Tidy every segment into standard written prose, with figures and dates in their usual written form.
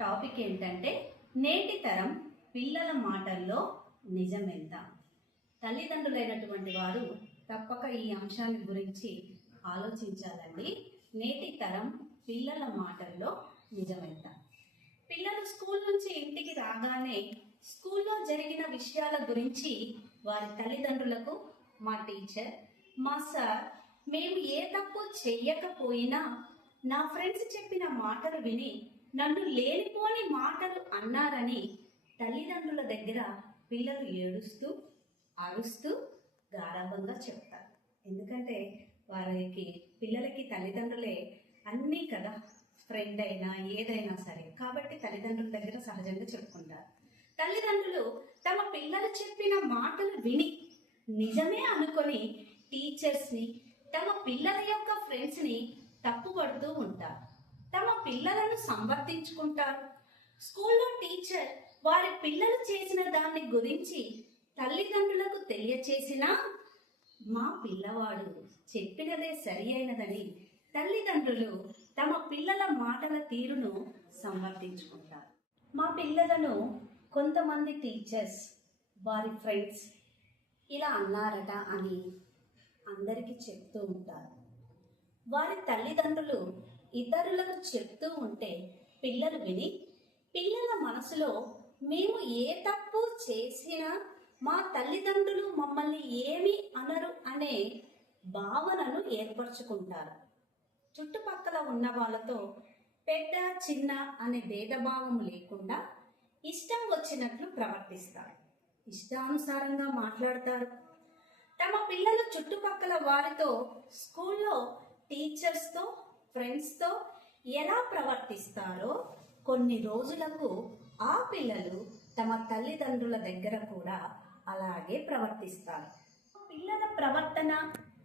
Topic ఏంటంటే నేటి తరం పిల్లల మాటల్లో నిజమెంత. తల్లిదండ్రులైనటువంటి వారు తప్పక ఈ అంశాన్ని గురించి ఆలోచించాలండి. నేటి తరం పిల్లల మాటల్లో నిజమెంత. పిల్లలు స్కూల్ నుంచి ఇంటికి రాగానే స్కూల్లో జరిగిన విషయాల గురించి వారి తల్లిదండ్రులకు మా టీచర్, మా సార్, మేము ఏ తప్పు చెయ్యకపోయినా నా ఫ్రెండ్స్ చెప్పిన మాటలు విని నన్ను లేనిపోని మాటలు అన్నారని తల్లిదండ్రుల దగ్గర పిల్లలు ఏడుస్తూ అరుస్తూ గారాబంగా చెప్తారు. ఎందుకంటే వారికి పిల్లలకి తల్లిదండ్రులే అన్నీ కదా, ఫ్రెండ్ అయినా ఏదైనా సరే. కాబట్టి తల్లిదండ్రుల దగ్గర సహజంగా చెప్పుకుంటారు. తల్లిదండ్రులు తమ పిల్లలు చెప్పిన మాటలు విని నిజమే అనుకొని టీచర్స్ని, తమ పిల్లల యొక్క ఫ్రెండ్స్ని తప్పుపడుతూ ఉంటారు. తమ పిల్లలను సంవర్తించుకుంటారు. స్కూల్లో టీచర్ వారి పిల్లలు చేసిన దాన్ని గురించి తల్లిదండ్రులకు తెలియచేసినా మా పిల్లవాడు చెప్పినదే సరి అయినదని తల్లిదండ్రులు తమ పిల్లల మాటల తీరును సమర్థించుకుంటారు. మా పిల్లలను కొంతమంది టీచర్స్ వారి ఫ్రెండ్స్ ఇలా అన్నారట అని అందరికీ చెప్తూ ఉంటారు. వారి తల్లిదండ్రులు ఇతరులకు చెప్తూ ఉంటే పిల్లలు విని పిల్లల మనసులో మేము ఏ తప్పు చేసినా మా తల్లిదండ్రులు మమ్మల్ని ఏమీ అనరు అనే భావనను ఏర్పరచుకుంటారు. చుట్టుపక్కల ఉన్న వాళ్ళతో పెద్ద చిన్న అనే భేదభావం లేకుండా ఇష్టం వచ్చినట్లు ప్రవర్తిస్తారు. ఇష్టానుసారంగా మాట్లాడతారు. తమ పిల్లలు చుట్టుపక్కల వారితో, స్కూల్లో టీచర్స్తో, ఫ్రెండ్స్తో ఎలా ప్రవర్తిస్తారో కొన్ని రోజులకు ఆ పిల్లలు తమ తల్లిదండ్రుల దగ్గర కూడా అలాగే ప్రవర్తిస్తారు. పిల్లల ప్రవర్తన,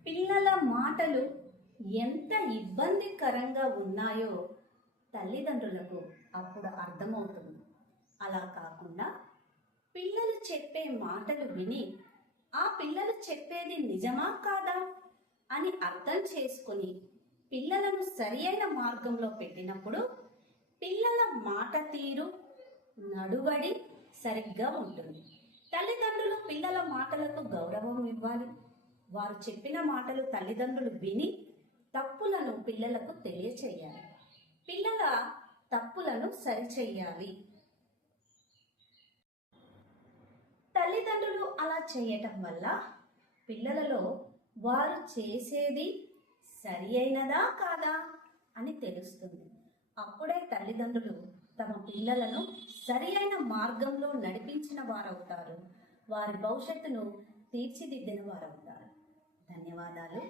పిల్లల మాటలు ఎంత ఇబ్బందికరంగా ఉన్నాయో తల్లిదండ్రులకు అప్పుడు అర్థమవుతుంది. అలా కాకుండా పిల్లలు చెప్పే మాటలు విని ఆ పిల్లలు చెప్పేది నిజమా కాదా అని అర్థం చేసుకుని పిల్లలను సరి అయిన మార్గంలో పెట్టినప్పుడు పిల్లల మాట తీరు, నడువడి సరిగ్గా ఉంటుంది. తల్లిదండ్రులు పిల్లల మాటలకు గౌరవం ఇవ్వాలి. వారు చెప్పిన మాటలు తల్లిదండ్రులు విని తప్పులను పిల్లలకు తెలియచేయాలి. పిల్లల తప్పులను సరిచేయాలి. తల్లిదండ్రులు అలా చేయటం వల్ల పిల్లలలో వారు చేసేది సరి అయినదా కాదా అని తెలుస్తుంది. అప్పుడే తల్లిదండ్రులు తమ పిల్లలను సరి అయిన మార్గంలో నడిపించిన వారవుతారు. వారి భవిష్యత్తును తీర్చిదిద్దిన వారవుతారు. ధన్యవాదాలు.